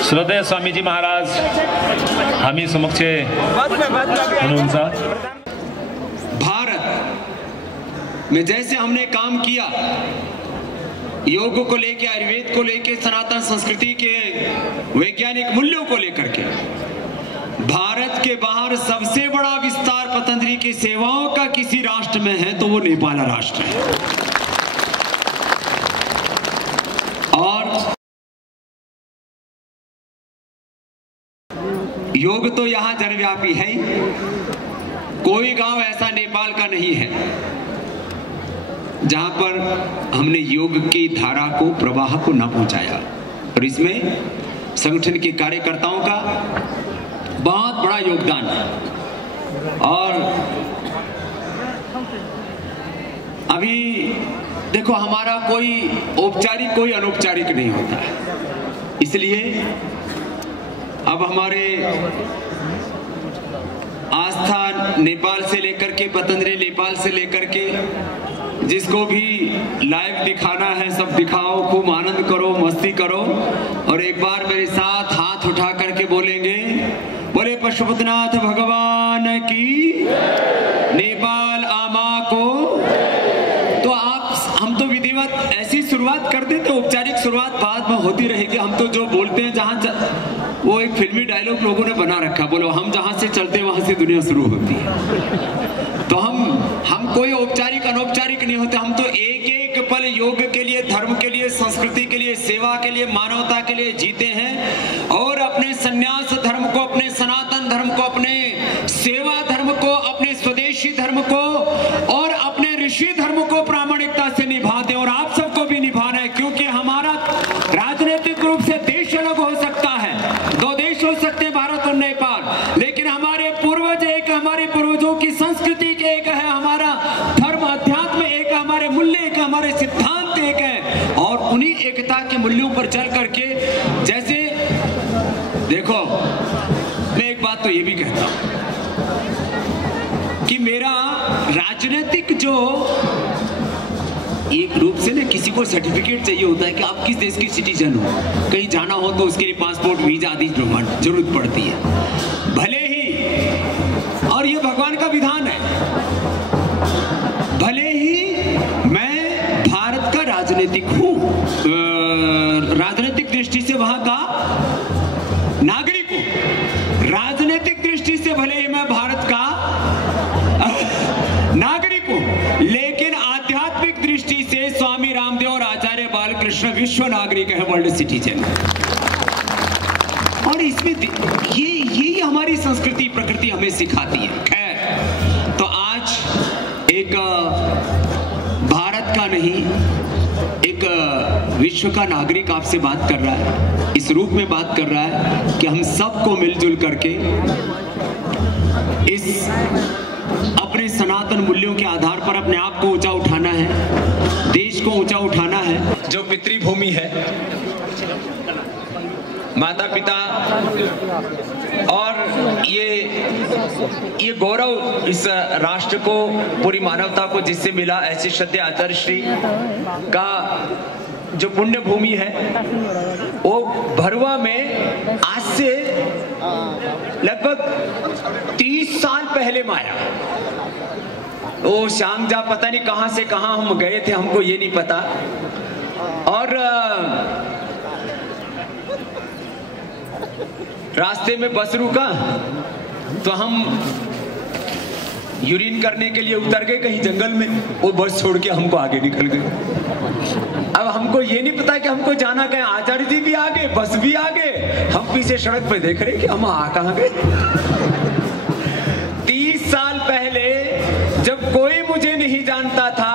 श्रद्धेय स्वामीजी महाराज हामी समक्ष हुनुहुन्छ। भारत में जैसे हमने काम किया योग को लेके, आयुर्वेद को लेके, सनातन संस्कृति के वैज्ञानिक मूल्यों को लेकर के, भारत के बाहर सबसे बड़ा विस्तार पतंजलि की सेवाओं का किसी राष्ट्र में है तो वो नेपाल राष्ट्र है। और योग तो यहां जनव्यापी है ही, कोई गांव ऐसा नेपाल का नहीं है जहां पर हमने योग की धारा को, प्रवाह को न पहुंचाया। और इसमें संगठन के कार्यकर्ताओं का बहुत बड़ा योगदान है। और अभी देखो, हमारा कोई औपचारिक कोई अनौपचारिक नहीं होता है, इसलिए अब हमारे आस्था नेपाल से लेकर के, पतंजलि नेपाल से लेकर के, जिसको भी लाइव दिखाना है सब दिखाओ, खूब आनंद करो, मस्ती करो। और एक बार मेरे साथ हाथ उठा करके बोलेंगे, बोले पशुपतिनाथ भगवान की, नेपाल आमा को। तो हम तो विधिवत ऐसी शुरुआत कर देते, औपचारिक शुरुआत बाद में होती रहेगी। हम तो जो बोलते हैं वो एक फिल्मी डायलॉग लोगों ने बना रखा, बोलो हम जहां से चलते वहां से दुनिया शुरू होती है। तो हम कोई औपचारिक अनौपचारिक नहीं होते, हम तो एक एक पल योग के लिए, धर्म के लिए, संस्कृति के लिए, सेवा के लिए, मानवता के लिए जीते हैं। और अपने संन्यास धर्म को, अपने सनातन धर्म को, अपने सेवा धर्म को, अपने स्वदेशी धर्म को और अपने ऋषि धर्म को प्रामाणिकता से निभाते हैं। और आप सबको भी निभाना है, क्योंकि हमारा राजनीतिक रूप से देश अलग हो सकता है, दो देश हो सकते हैं, भारत और नेपाल, लेकिन हमारे पूर्वज एक, हमारे पूर्वजों की संस्कृति एक है, हमारा धर्म अध्यात्म एक है, हमारे मूल्य एक, हमारे सिद्धांत एक है। और उन्हीं एकता के मूल्यों पर चल करके, जैसे देखो, मैं एक बात तो ये भी कहता हूं कि मेरा राजनीतिक जो एक रूप से ना, किसी को सर्टिफिकेट चाहिए होता है कि आप किस देश की सिटीजन हो, कहीं जाना हो तो उसके लिए पासपोर्ट, वीजा आदि जरूरत पड़ती है, भले ही, और ये भगवान का विधान है, भले ही मैं भारत का राजनीतिक हूं, राजनीतिक दृष्टि से वहां का नागरिक हूं, राजनीतिक दृष्टि से भले ही मैं भारत का नागरिक हूं, लेकिन आध्यात्मिक दृष्टि से स्वामी रामदेव और आचार्य बालकृष्ण विश्व नागरिक है, वर्ल्ड सिटीजन। और इसमें ये हमारी संस्कृति प्रकृति हमें सिखाती है। खैर, तो आज एक भारत का नहीं, एक विश्व का नागरिक आपसे बात कर रहा है, इस रूप में बात कर रहा है कि हम सबको मिलजुल करके इस अपने सनातन मूल्यों के आधार पर अपने आप को ऊंचा उठाना है, देश को ऊंचा उठाना है। जो पितृभूमि है, माता पिता, और ये गौरव इस राष्ट्र को, पूरी मानवता को जिससे मिला, ऐसे श्रद्धेय आचार्य श्री का जो पुण्य भूमि है, वो भरुआ में आज से लगभग 30 साल पहले में आया। वो शांगजा पता नहीं कहां से कहां हम गए थे, हमको ये नहीं पता। और रास्ते में बस रुका तो हम यूरिन करने के लिए उतर गए कहीं जंगल में, वो बस छोड़ के हमको आगे निकल गए। अब हमको ये नहीं पता कि हमको जाना कहीं, आचार्य जी भी आगे, बस भी आगे, हम पीछे सड़क पे देख रहे कि हम आ कहां गए। 30 साल पहले जब कोई मुझे नहीं जानता था,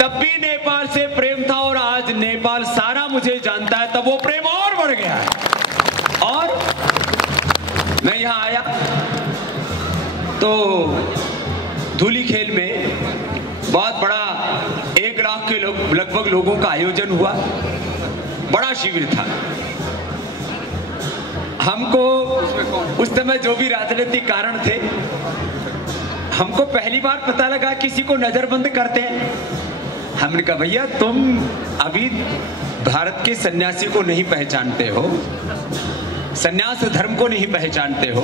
तब भी नेपाल से प्रेम था, और आज नेपाल सारा मुझे जानता है, तब वो प्रेम और बढ़ गया है। और मैं यहां आया तो धूली खेल में बहुत बड़ा 1 लाख के लगभग लोगों का आयोजन हुआ, बड़ा शिविर था। हमको उस समय जो भी राजनीतिक कारण थे, हमको पहली बार पता लगा किसी को नजरबंद करते हैं। हमने कहा भैया तुम अभी भारत के सन्यासी को नहीं पहचानते हो, सन्यास धर्म को नहीं पहचानते हो,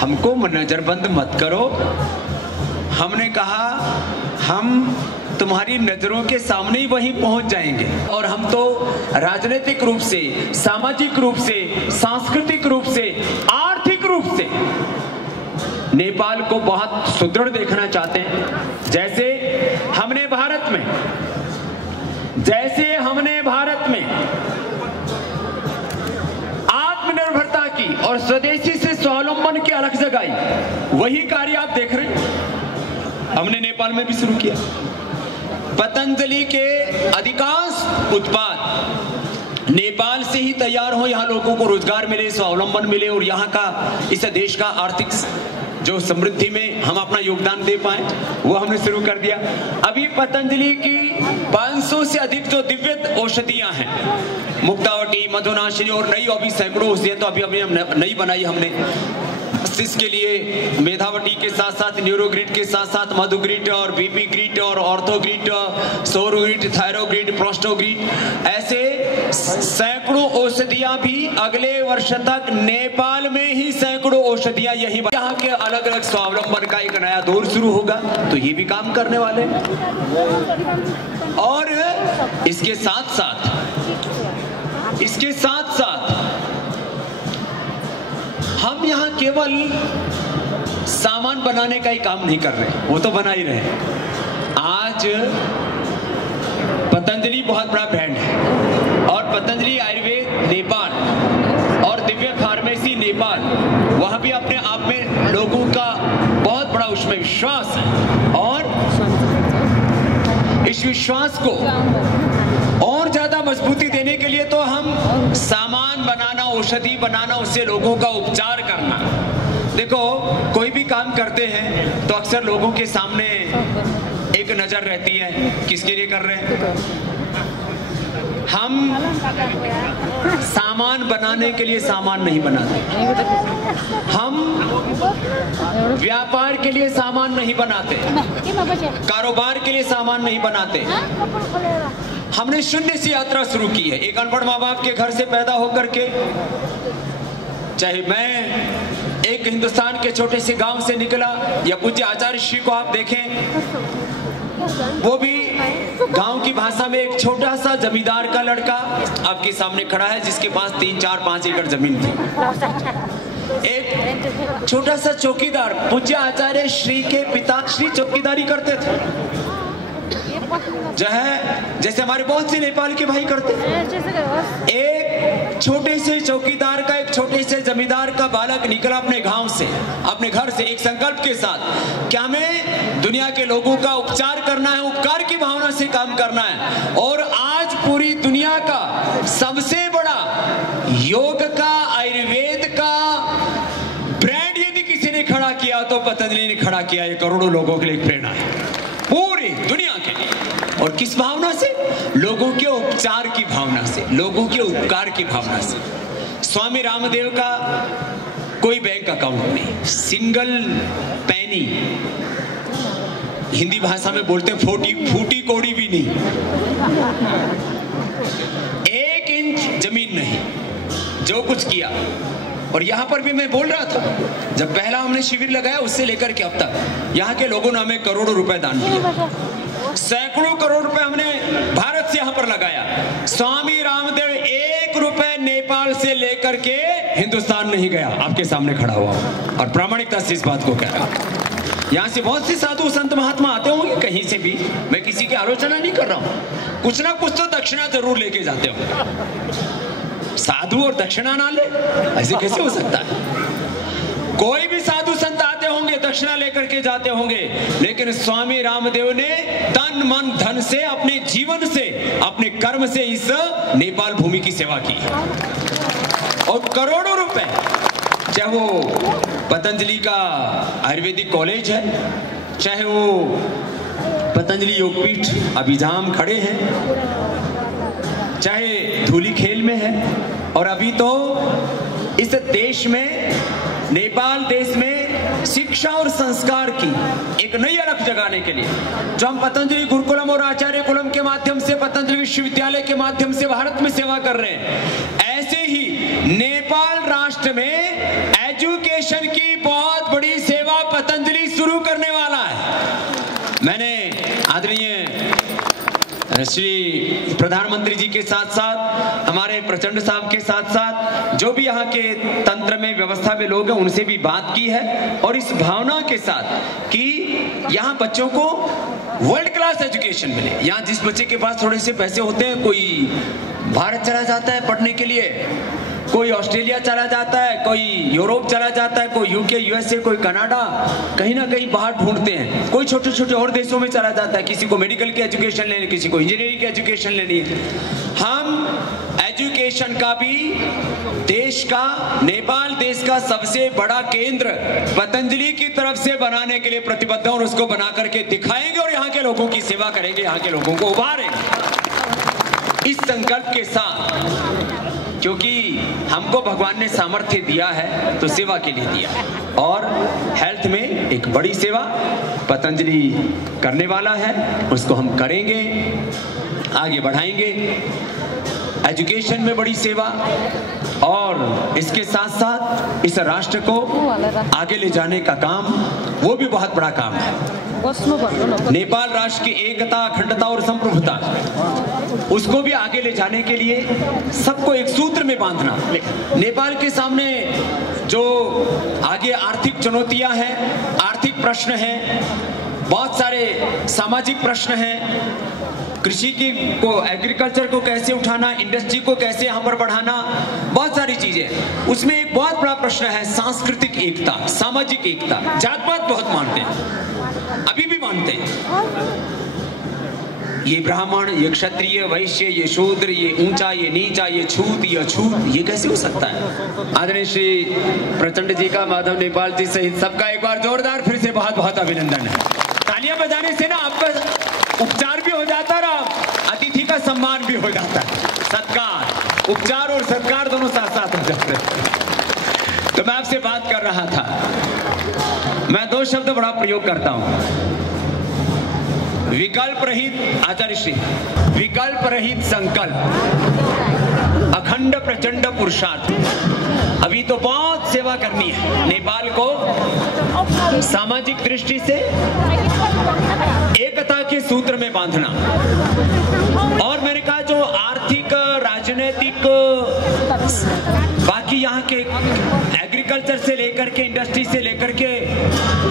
हमको नजरबंद मत करो। हमने कहा हम तुम्हारी नजरों के सामने ही वहीं पहुंच जाएंगे। और हम तो राजनीतिक रूप से, सामाजिक रूप से, सांस्कृतिक रूप से, आर्थिक रूप से नेपाल को बहुत सुदृढ़ देखना चाहते हैं। जैसे हमने भारत में आत्मनिर्भरता की और स्वदेशी से स्वावलंबन की अलख जगाई, वही कार्य आप देख रहे हैं हमने नेपाल में भी शुरू किया। पतंजलि के अधिकांश उत्पाद नेपाल से ही तैयार हो, यहाँ लोगों को रोजगार मिले, स्वावलंबन मिले और यहाँ का, इस देश का आर्थिक जो समृद्धि में हम अपना योगदान दे पाए, वो हमने शुरू कर दिया। अभी पतंजलि की 500 से अधिक जो दिव्य औषधियां हैं, मुक्तावटी, मधुनाशिनी और नई अभी सैकड़ों औषधियां तो अभी नई बनाई हमने। मस्तिष्क के लिए मेधावटी के साथ साथ न्यूरोग्रिड के साथ साथ मधुग्रिड और बीपी ग्रिड और ऑर्थोग्रिड, सौरोग्रिड, थायरोग्रिड, प्रोस्टोग्रिड, ऐसे सैकड़ों औषधियां भी अगले वर्ष तक नेपाल में ही सैकड़ों औषधियां यही, यहाँ के अलग अलग स्वावलंबन का एक नया दौर शुरू होगा, तो ये भी काम करने वाले। और इसके साथ साथ हम यहाँ केवल सामान बनाने का ही काम नहीं कर रहे, वो तो बना ही रहे। आज पतंजलि बहुत बड़ा ब्रांड है और पतंजलि आयुर्वेद नेपाल और दिव्य फार्मेसी नेपाल, वहाँ भी अपने आप में लोगों का बहुत बड़ा उसमें विश्वास है। और इस विश्वास को और ज्यादा मजबूती देने के लिए तो हम सामान बनाना, औषधि बनाना, उससे लोगों का उपचार करना। देखो, कोई भी काम करते हैं तो अक्सर लोगों के सामने एक नजर रहती है, किसके लिए कर रहे हैं। हम सामान बनाने के लिए सामान नहीं बनाते, हम व्यापार के लिए सामान नहीं बनाते, कारोबार के लिए सामान नहीं बनाते। हमने शून्य से यात्रा शुरू की है। एक अनपढ़ माँ बाप के घर से पैदा होकर के, चाहे मैं एक हिंदुस्तान के छोटे से गांव से निकला, या पूज्य आचार्य श्री को आप देखें, वो भी गांव की भाषा में एक छोटा सा जमींदार का लड़का आपके सामने खड़ा है, जिसके पास 3, 4, 5 एकड़ जमीन थी। एक छोटा सा चौकीदार, पूज्य आचार्य श्री के पिता श्री चौकीदारी करते थे, जो है जैसे हमारे बहुत से नेपाल के भाई करते हैं। एक छोटे से चौकीदार का, एक छोटे से जमींदार का बालक निकला अपने गांव से, अपने घर से, एक संकल्प के साथ, क्या हमें दुनिया के लोगों का उपचार करना है, उपकार की भावना से काम करना है। और आज पूरी दुनिया का सबसे बड़ा योग का, आयुर्वेद का ब्रांड यदि किसी ने खड़ा किया तो पतंजलि ने खड़ा किया। ये करोड़ों लोगों के लिए प्रेरणा है, पूरी दुनिया के लिए। और किस भावना से? लोगों के उपचार की भावना से, लोगों के उपकार की भावना से। स्वामी रामदेव का कोई बैंक अकाउंट नहीं, सिंगल पैनी, हिंदी भाषा में बोलते हैं फूटी कौड़ी भी नहीं, 1 इंच जमीन नहीं, जो कुछ किया। और यहाँ पर भी मैं बोल रहा था, जब पहला हमने शिविर लगाया उससे लेकर के अब तक यहाँ के लोगों ने हमें करोड़ों रुपए दान दिए, सैकड़ों करोड़ रुपए हमने भारत से यहाँ पर लगाया। स्वामी रामदेव 1 रुपए नेपाल से लेकर के हिंदुस्तान नहीं गया, आपके सामने खड़ा हुआ और प्रामाणिकता से इस बात को कह रहा हूं। यहाँ से बहुत से साधु संत महात्मा आते होंगे कहीं से भी, मैं किसी की आलोचना नहीं कर रहा हूँ, कुछ ना कुछ तो दक्षिणा जरूर लेके जाते होंगे। साधु और दक्षिणा ना ले, ऐसे कैसे हो सकता है? कोई भी साधु संत आते होंगे, दक्षिणा लेकर के जाते होंगे, लेकिन स्वामी रामदेव ने तन मन धन से, अपने जीवन से, अपने कर्म से इस नेपाल भूमि की सेवा की और करोड़ों रुपए, चाहे वो पतंजलि का आयुर्वेदिक कॉलेज है, चाहे वो पतंजलि योगपीठ अभिजाम खड़े हैं, चाहे धूली खेल में है, और अभी तो इस देश में, नेपाल देश में शिक्षा और संस्कार की एक नई अलख जगाने के लिए जो हम पतंजलि गुरुकुलम और आचार्य कुलम के माध्यम से, पतंजलि विश्वविद्यालय के माध्यम से भारत में सेवा कर रहे हैं, ऐसे ही नेपाल राष्ट्र में एजुकेशन की बहुत बड़ी सेवा पतंजलि शुरू करने वाला है। मैंने आदरणीय श्री प्रधानमंत्री जी के साथ साथ हमारे प्रचंड साहब के साथ साथ जो भी यहाँ के तंत्र में, व्यवस्था में लोग हैं, उनसे भी बात की है और इस भावना के साथ कि यहाँ बच्चों को वर्ल्ड क्लास एजुकेशन मिले। यहाँ जिस बच्चे के पास थोड़े से पैसे होते हैं, कोई भारत चला जाता है पढ़ने के लिए, कोई ऑस्ट्रेलिया चला जाता है, कोई यूरोप चला जाता है, कोई यूके, यूएसए, कोई कनाडा, कहीं ना कहीं बाहर ढूंढते हैं, कोई छोटे छोटे और देशों में चला जाता है, किसी को मेडिकल की एजुकेशन लेनी, किसी को इंजीनियरिंग की एजुकेशन लेनी है। हम एजुकेशन का भी देश का, नेपाल देश का सबसे बड़ा केंद्र पतंजलि की तरफ से बनाने के लिए प्रतिबद्ध हैं और उसको बना करके दिखाएंगे और यहाँ के लोगों की सेवा करेंगे, यहाँ के लोगों को उभारेंगे इस संकल्प के साथ, क्योंकि हमको भगवान ने सामर्थ्य दिया है तो सेवा के लिए दिया है और हेल्थ में एक बड़ी सेवा पतंजलि करने वाला है, उसको हम करेंगे, आगे बढ़ाएंगे। एजुकेशन में बड़ी सेवा और इसके साथ साथ इस राष्ट्र को आगे ले जाने का काम, वो भी बहुत बड़ा काम है। नेपाल राष्ट्र की एकता, अखंडता और संप्रभुता, उसको भी आगे ले जाने के लिए सबको एक सूत्र में बांधना। नेपाल के सामने जो आगे आर्थिक चुनौतियां हैं, आर्थिक प्रश्न हैं, बहुत सारे सामाजिक प्रश्न हैं, कृषि की को, एग्रीकल्चर को कैसे उठाना, इंडस्ट्री को कैसे यहाँ पर बढ़ाना, बहुत सारी चीजें। उसमें एक बहुत बड़ा प्रश्न है सांस्कृतिक एकता, सामाजिक एकता। जात पात बहुत मानते हैं, अभी भी मानते हैं, ये ब्राह्मण, ये क्षत्रिय, वैश्य, ये शूद्र, ये ऊंचा, ये नीचा, ये छूत, ये अछूत, ये कैसे हो सकता है। आदरणीय श्री प्रचंड जी का, माधव नेपाल जी सहित सबका एक बार जोरदार फिर से बहुत बहुत अभिनंदन है। तालियां बजाने से ना आपका उपचार भी हो जाता है और अतिथि का सम्मान भी हो जाता है। सत्कार, उपचार और सत्कार दोनों साथ साथ हो जाते हैं। तो मैं आपसे बात कर रहा था, मैं दो शब्द बड़ा प्रयोग करता हूं, विकल्प रहित, आचार्य श्री, विकल्प रहित संकल्प, अखंड प्रचंड पुरुषार्थ। अभी तो बहुत सेवा करनी है, नेपाल को सामाजिक दृष्टि से एकता के सूत्र में बांधना। और मैंने कहा जो आर्थिक, राजनीतिक, बाकी यहाँ के एग्रीकल्चर से लेकर के, इंडस्ट्री से लेकर के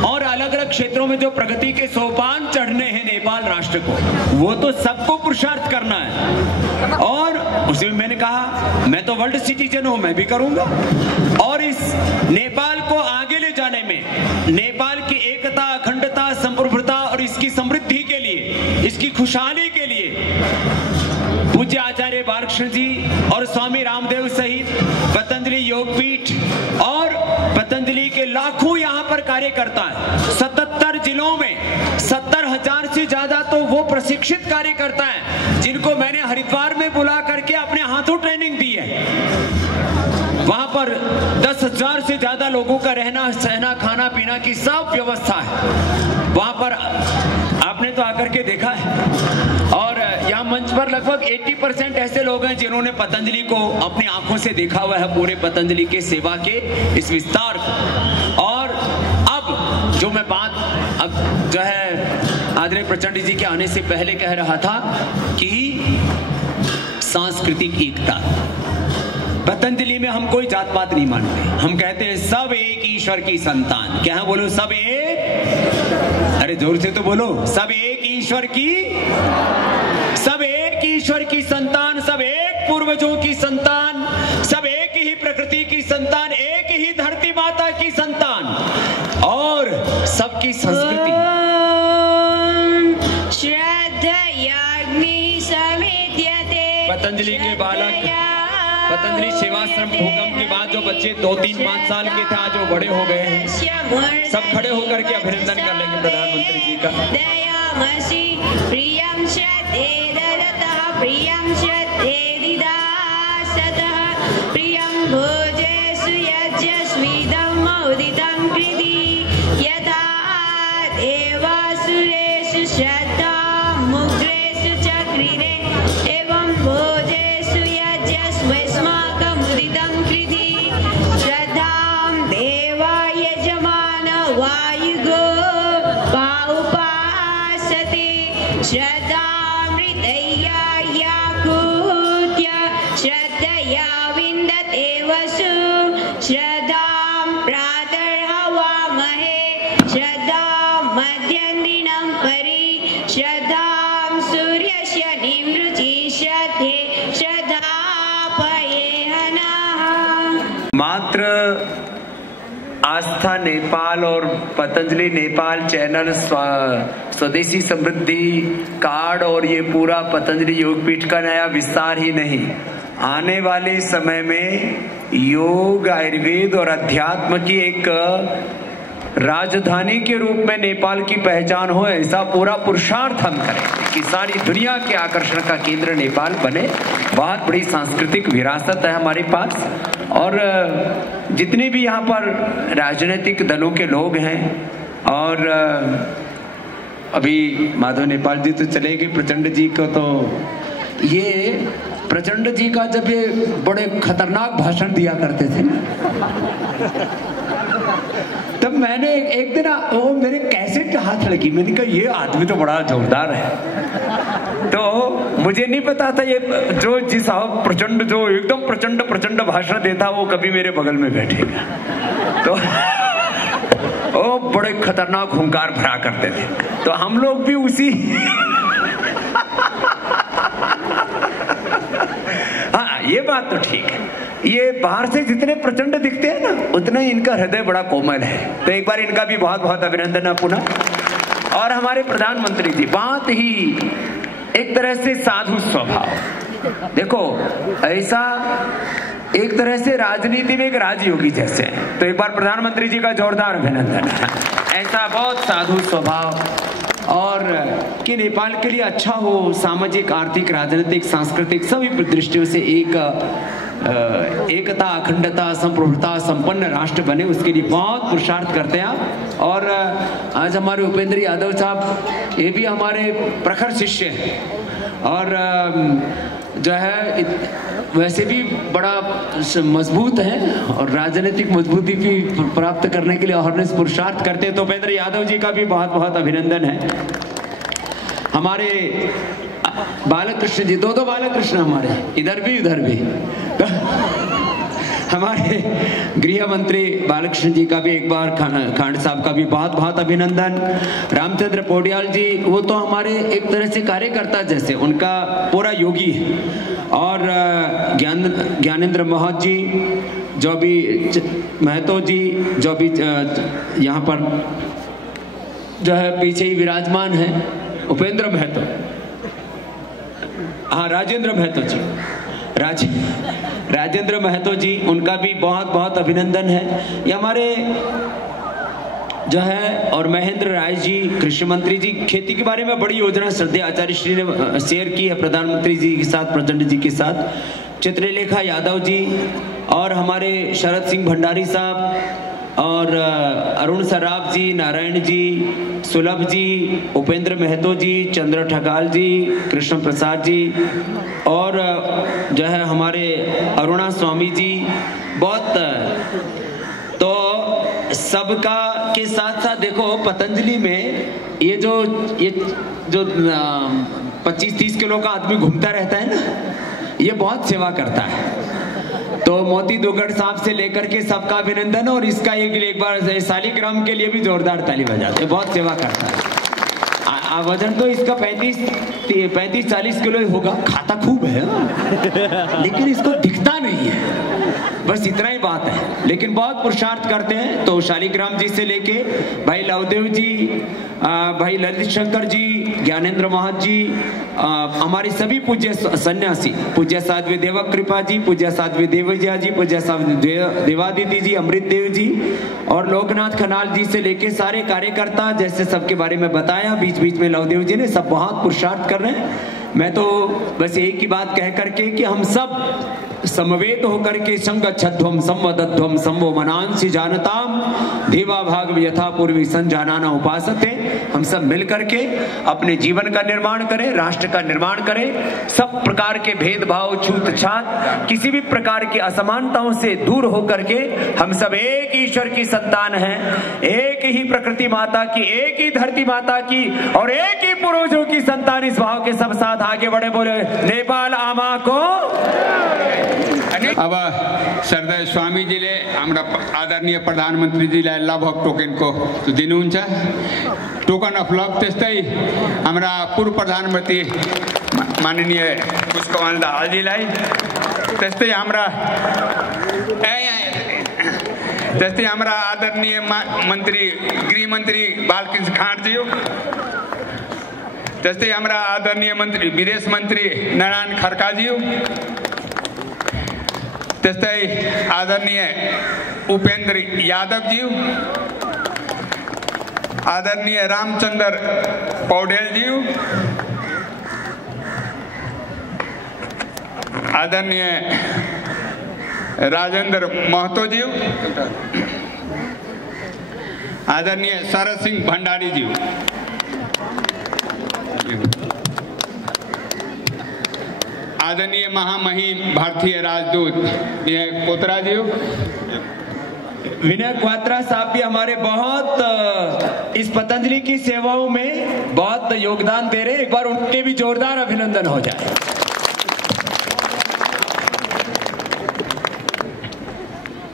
और अलग अलग क्षेत्रों में जो प्रगति के सोपान चढ़ने हैं नेपाल राष्ट्र को, वो तो सबको पुरुषार्थ करना है। और उसमें मैंने कहा मैं तो वर्ल्ड सिटीजन हूं, मैं भी करूंगा। और इस नेपाल को आगे ले जाने में, नेपाल की एकता, अखंडता, संप्रभुता और इसकी समृद्धि के लिए, इसकी खुशहाली के लिए पूज्य आचार्य बालकृष्ण जी और स्वामी रामदेव सहित पतंजलि योगपीठ और पतंजलि के लाखों यहाँ पर कार्यकर्ता है। 77 जिलों में 70,000 से ज्यादा तो वो प्रशिक्षित कार्यकर्ता हैं जिनको मैंने हरिद्वार में बुला करके अपने हाथों ट्रेनिंग दी है। वहां पर 10,000 से ज्यादा लोगों का रहना, सहना, खाना पीना की सब व्यवस्था है। वहां पर आपने तो आकर के देखा है। और यहाँ मंच पर लगभग 80% ऐसे लोग हैं जिन्होंने पतंजलि को अपनी आंखों से देखा हुआ है, पूरे पतंजलि के सेवा के इस विस्तार को। और अब जो मैं बात अब जो है आदरणीय प्रचंड जी के आने से पहले कह रहा था कि सांस्कृतिक एकता, पतंजलि में हम कोई जात पात नहीं मानते, हम कहते हैं सब एक ईश्वर की संतान। क्या है, बोलो सब एक, अरे जोर से तो बोलो, सब एक ईश्वर की, सब एक ईश्वर की संतान, सब एक पूर्वजों की संतान, सब एक ही प्रकृति की संतान, एक ही धरती माता की संतान और सबकी संस्कृति। पतंजलि के बालक, पतंजलि सेवाश्रम भूकंप के बाद जो बच्चे 2, 3, 5 साल के थे आज वो बड़े हो गए हैं। सब खड़े होकर के अभिनंदन कर लेंगे प्रधानमंत्री जी का। यथा देवासुरेषु श्रद्धा मुद्रेषु चक्रिरे एवं भोजेषु यज्ञस्वस्माकमुदितं कृधि श्रद्धां देवा यजमान वायुगो उपासते श्रद्धामृतया याकूत्य श्रद्धया विन्दते वसु श्रद्धां प्रातर्हवामहे श्रद्धां मध्यन्दिनं परि श्रद्धां सूर्यस्य निमृचि श्रद्धे श्रद्धापयेहनः। मात्र आस्था नेपाल और पतंजलि नेपाल चैनल स्वदेशी समृद्धि कार्ड और ये पूरा पतंजलि योगपीठ का नया विस्तार ही नहीं, आने वाले समय में योग आयुर्वेद और अध्यात्म की एक राजधानी के रूप में नेपाल की पहचान हो, ऐसा पूरा पुरुषार्थ हम करें कि सारी दुनिया के आकर्षण का केंद्र नेपाल बने। बहुत बड़ी सांस्कृतिक विरासत है हमारे पास और जितने भी यहाँ पर राजनीतिक दलों के लोग हैं और अभी माधव नेपाल जी तो चले गए, प्रचंड जी को तो ये प्रचंड जी का जब ये बड़े खतरनाक भाषण दिया करते थे तब मैंने एक दिन वो मेरे कैसेट का हाथ लगी, मैंने कहा ये आदमी तो बड़ा जोरदार है। तो मुझे नहीं पता था ये जो जिस प्रचंड जो एकदम प्रचंड प्रचंड भाषण देता वो कभी मेरे बगल में बैठेगा। तो वो बड़े खतरनाक हुंकार भरा करते थे, तो हम लोग भी उसी हाँ ये बात तो ठीक है, ये बाहर से जितने प्रचंड दिखते हैं ना उतना ही इनका हृदय बड़ा कोमल है। तो एक बार इनका भी बहुत बहुत अभिनंदन है पुनः। और हमारे प्रधानमंत्री जी बात ही एक तरह से साधु स्वभाव, देखो ऐसा एक तरह से राजनीति में एक राजयोगी जैसे हैं, तो एक बार प्रधानमंत्री जी का जोरदार अभिनंदन है। ऐसा बहुत साधु स्वभाव और कि नेपाल के लिए अच्छा हो, सामाजिक आर्थिक राजनीतिक सांस्कृतिक सभी दृष्टियों से एकता अखंडता संप्रभुता संपन्न राष्ट्र बने, उसके लिए बहुत पुरुषार्थ करते हैं आप। और आज हमारे उपेंद्र यादव साहब ये भी हमारे प्रखर शिष्य हैं और जो है वैसे भी बड़ा मजबूत है और राजनीतिक मजबूती की प्राप्त करने के लिए अहरनिश पुरुषार्थ करते हैं। तो उपेंद्र यादव जी का भी बहुत बहुत अभिनंदन है। हमारे बालकृष्ण जी, दो बालकृष्ण हमारे इधर भी उधर भी हमारे गृह मंत्री बालकृष्ण जी का भी एक बार खांड साहब का भी बहुत बहुत अभिनंदन। रामचंद्र पौडियाल जी वो तो हमारे एक तरह से कार्यकर्ता जैसे, उनका पूरा योगी है। और ज्ञानेंद्र महत जी जो भी महतो जी जो भी यहाँ पर जो है पीछे ही विराजमान है, उपेंद्र महतो, हाँ राजेंद्र महतो जी, राजेंद्र महतो जी, उनका भी बहुत बहुत अभिनंदन है। ये हमारे जो है और महेंद्र राय जी कृषि मंत्री जी, खेती के बारे में बड़ी योजना श्रद्धेय आचार्य श्री ने शेयर की है प्रधानमंत्री जी के साथ, प्रचंड जी के साथ। चित्रलेखा यादव जी और हमारे शरद सिंह भंडारी साहब और अरुण सराफ जी, नारायण जी, सुलभ जी, उपेंद्र महतो जी, चंद्र ठकाल जी, कृष्ण प्रसाद जी और जो है हमारे अरुणा स्वामी जी, बहुत तो सबका के साथ साथ देखो पतंजलि में ये जो 25-30 किलो का आदमी घूमता रहता है ना, ये बहुत सेवा करता है। तो मोती दुगड़ साहब से लेकर के सबका अभिनंदन। और इसका एक बार शालिग्राम के लिए भी जोरदार ताली बजाते, बहुत सेवा करता है। वजन तो इसका 35-40 किलो ही होगा, खाता खूब है लेकिन इसको दिखता नहीं है, बस इतना ही बात है, लेकिन बहुत पुरुषार्थ करते हैं। तो शालिग्राम जी से लेके भाई लवदेव जी, भाई ललित शंकर जी, ज्ञानेंद्र महत जी, हमारी सभी पूज्य सन्यासी, पूज्य साध्वी देवक कृपा जी, पूज्य साध्वी देवजिया जी, पूज्य साध्वी देवादिति जी, अमृत देव जी और लोकनाथ खनाल जी से लेके सारे कार्यकर्ता, जैसे सबके बारे में बताया, बीच बीच में लवदेव जी ने, सब बहुत पुरुषार्थ कर रहे हैं। मैं तो बस एक ही बात कह करके कि हम सब समवेत होकर के संगच्छध्वम संवदध्वम संवो मनांसि जानताम देवा भाग यथा पूर्वी संजानाना उपासते। हम सब मिल करके अपने जीवन का निर्माण करें, राष्ट्र का निर्माण करें, सब प्रकार के भेदभाव, छूत छात, किसी भी प्रकार की असमानताओं से दूर होकर के हम सब एक ईश्वर की संतान हैं, एक ही प्रकृति माता की, एक ही धरती माता की और एक ही पूर्वजों की संतान। इस भाव के सब साथ आगे बढ़े, बोले नेपाल आमा को। अब सरदार स्वामीजीले हाम्रा आदरणीय प्रधानमन्त्रीजीलाई लभ अफ टोकनको दिनुहुन्छ। टोकन अफ लभ त्यस्तै हाम्रा पूर्व प्रधानमन्त्री माननीय पुष्पकमल दाहालजीलाई, त्यस्तै हाम्रा आदरणीय मन्त्री गृहमन्त्री बालकृष्ण खाँडज्यू, त्यस्तै हाम्रा आदरणीय मन्त्री विदेश मन्त्री नारायण खड्काज्यू, त्यस्तै आदरणीय उपेन्द्र यादवज्यू, आदरणीय रामचन्द्र पौडेलज्यू, आदरणीय राजेन्द्र महतोज्यू, आदरणीय शरद सिंह भण्डारीज्यू, आदरणीय महामहिम भारतीय राजदूत विनय क्वात्रा जी, विनय क्वात्रा साहब भी हमारे बहुत इस पतंजलि की सेवाओं में बहुत योगदान दे रहे हैं। एक बार उनके भी जोरदार अभिनंदन हो जाए।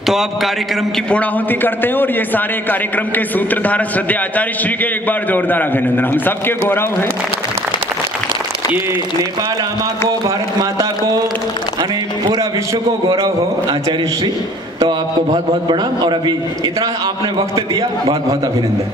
तो अब कार्यक्रम की पूर्णाहुति करते हैं और ये सारे कार्यक्रम के सूत्रधार श्रद्धेय आचार्य श्री के एक बार जोरदार अभिनंदन। हम सबके गौरव हैं। ये नेपाल आमा को, भारत माता को, अने पूरा विश्व को गौरव हो आचार्य श्री। तो आपको बहुत बहुत प्रणाम और अभी इतना आपने वक्त दिया, बहुत बहुत अभिनंदन।